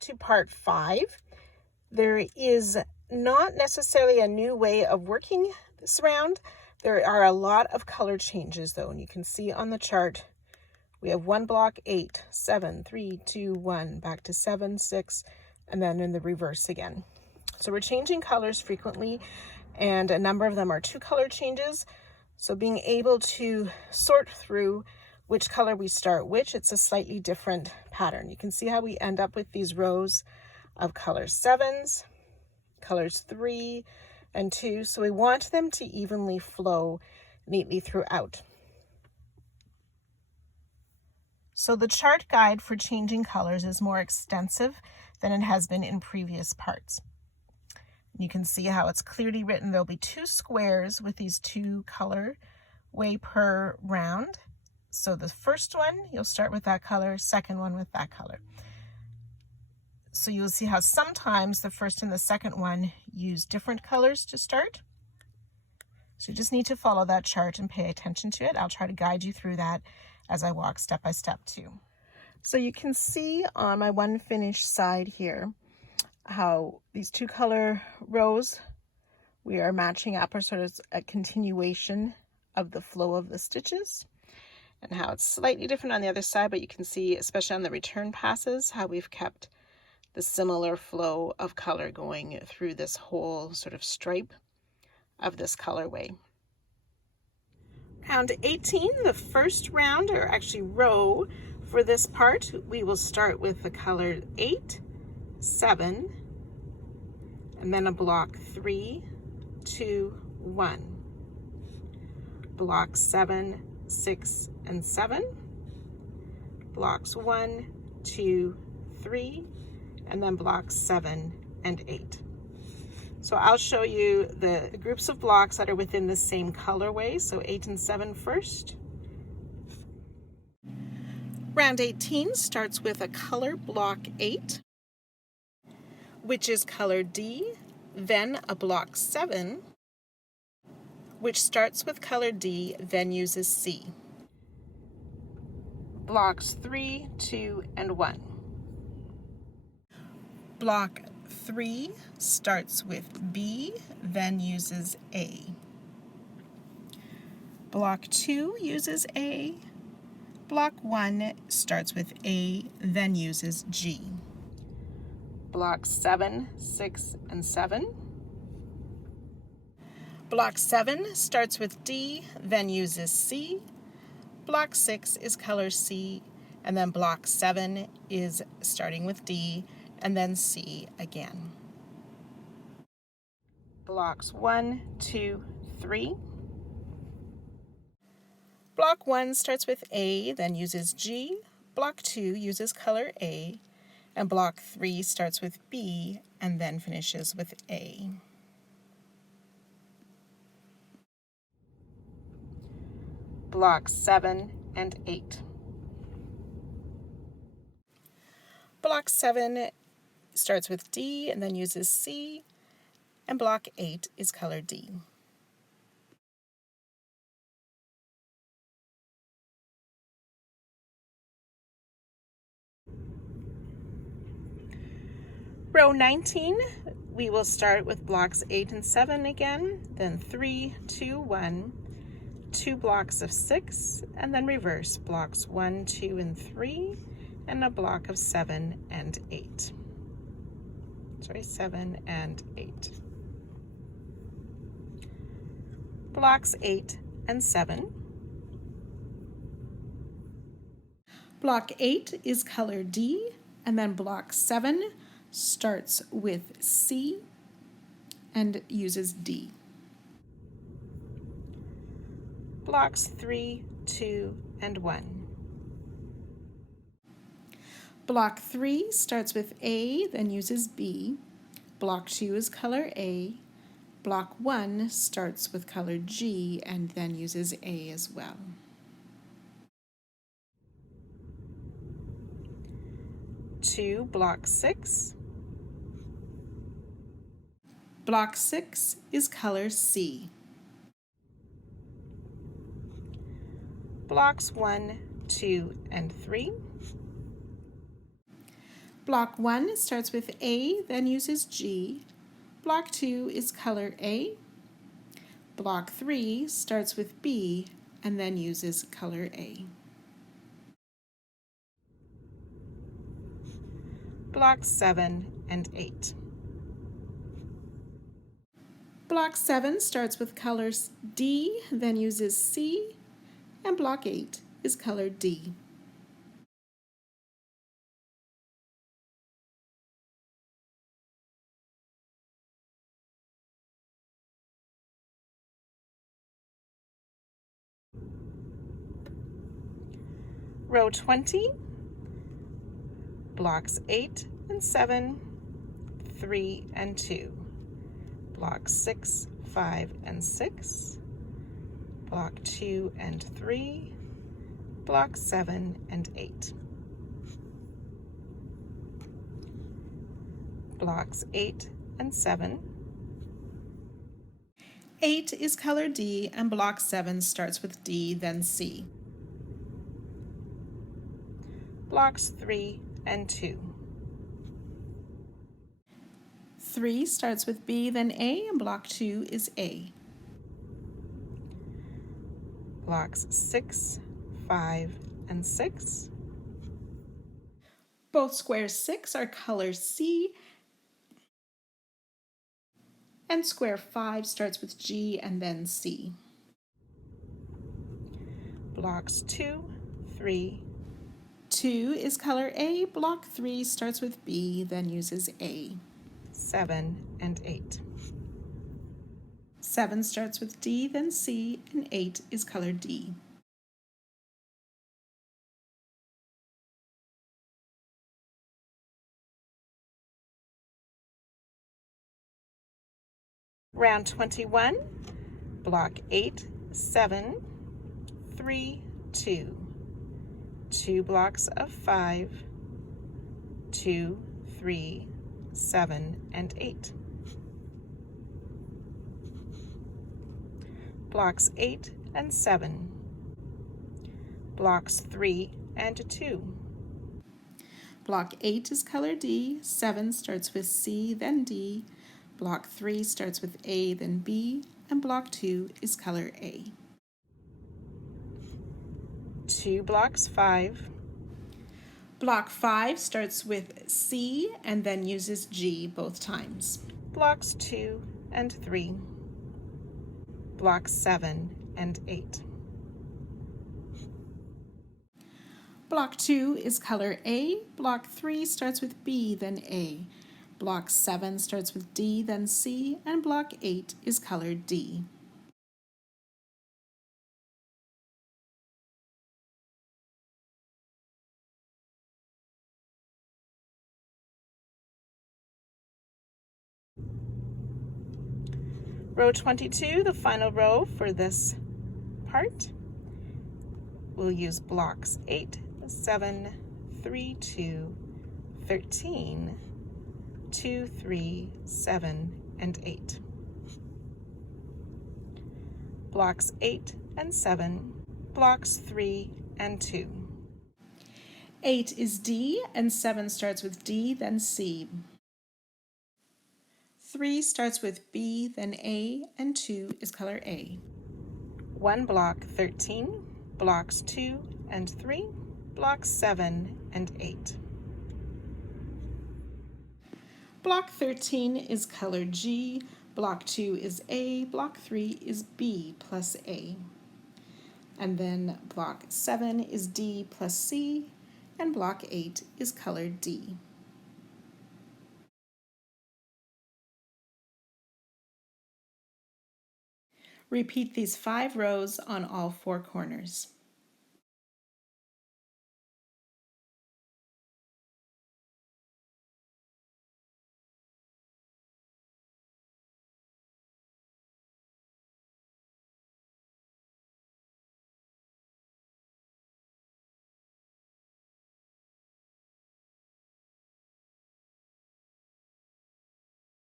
to part 5. There is not necessarily a new way of working this round. There are a lot of color changes though, and you can see on the chart we have 1 block, 8, 7, 3, 2, 1, back to 7, 6, and then in the reverse again. So we're changing colors frequently, and a number of them are 2 color changes. So being able to sort through which color we start which, it's a slightly different pattern. You can see how we end up with these rows of color 7s, colors 3 and 2. So we want them to evenly flow neatly throughout. So the chart guide for changing colors is more extensive than it has been in previous parts. You can see how it's clearly written. There'll be 2 squares with these 2 color way per round. So the first one, you'll start with that color, second one with that color. So you'll see how sometimes the first and the second one use different colors to start. So you just need to follow that chart and pay attention to it. I'll try to guide you through that as I walk step by step too. So you can see on my one finished side here how these 2 color rows we are matching up, or sort of a continuation of the flow of the stitches, and how it's slightly different on the other side, but you can see, especially on the return passes, how we've kept the similar flow of color going through this whole sort of stripe of this colorway. Round 18, the first round, or actually row for this part, we will start with the color 8, 7, and then a block 3, 2, 1. Block 7, 6, and 7. Blocks 1, 2, 3, and then blocks 7 and 8. So I'll show you the groups of blocks that are within the same colorway. So 8 and 7 first. Round 18 starts with a color block 8, which is color D, then a block 7, which starts with color D, then uses C. Blocks 3, 2, and 1. Block 3 starts with B, then uses A. Block 2 uses A. Block 1 starts with A, then uses G. Block 7, 6, and 7. Block 7 starts with D, then uses C. Block 6 is color C, and then block 7 is starting with D, and then C again. Blocks 1, 2, 3. Block 1 starts with A, then uses G. Block 2 uses color A, and block 3 starts with B, and then finishes with A. Blocks 7 and 8. Block 7 starts with D and then uses C, and block 8 is color D. Row 19, we will start with blocks 8 and 7 again, then 3, 2, 1, 2 blocks of 6, and then reverse blocks 1, 2, and 3, and a block of 7 and 8. Sorry, 7 and 8. Blocks 8 and 7. Block 8 is color D, and then block 7 starts with C and uses D. Blocks 3, 2, and 1. Block 3 starts with A, then uses B. Block 2 is color A. Block 1 starts with color G and then uses A as well. To block 6. Block 6 is color C. Blocks 1, 2, and 3. Block 1 starts with A, then uses G. Block 2 is color A. Block 3 starts with B and then uses color A. Blocks 7 and 8. Block 7 starts with colors D, then uses C, and block 8 is color D. Row 20, blocks 8 and 7, 3 and 2. Blocks 6, 5 and 6. Block 2 and 3. Block 7 and 8. Blocks 8 and 7. 8 is color D and block 7 starts with D, then C. Blocks 3 and 2. 3 starts with B, then A, and block 2 is A. Blocks 6, 5, and 6. Both squares 6 are color C, and square 5 starts with G and then C. Blocks 2, 3. 2 is color A, block 3 starts with B, then uses A. 7 and 8. 7 starts with D, then C, and 8 is color D. Round 21, block 8, 7, 3, 2. 2 blocks of 5, 2, 3, 7, and 8. Blocks 8 and 7. Blocks 3 and 2. Block 8 is color D, 7 starts with C, then D. Block 3 starts with A, then B, and block 2 is color A. 2 blocks 5. Block 5 starts with C and then uses G both times. Blocks 2 and 3. Blocks 7 and 8. Block 2 is color A. Block 3 starts with B, then A. Block 7 starts with D, then C, and block 8 is color D. Row 22, the final row for this part. We'll use blocks 8, 7, 3, 2, 13, 2, 3, 7, and 8. Blocks 8 and 7, blocks 3 and 2. 8 is D and 7 starts with D, then C. 3 starts with B, then A, and 2 is color A. 1 block 13, blocks 2 and 3, blocks 7 and 8. Block 13 is color G, block 2 is A, block 3 is B plus A. And then block 7 is D plus C, and block 8 is color D. Repeat these 5 rows on all 4 corners.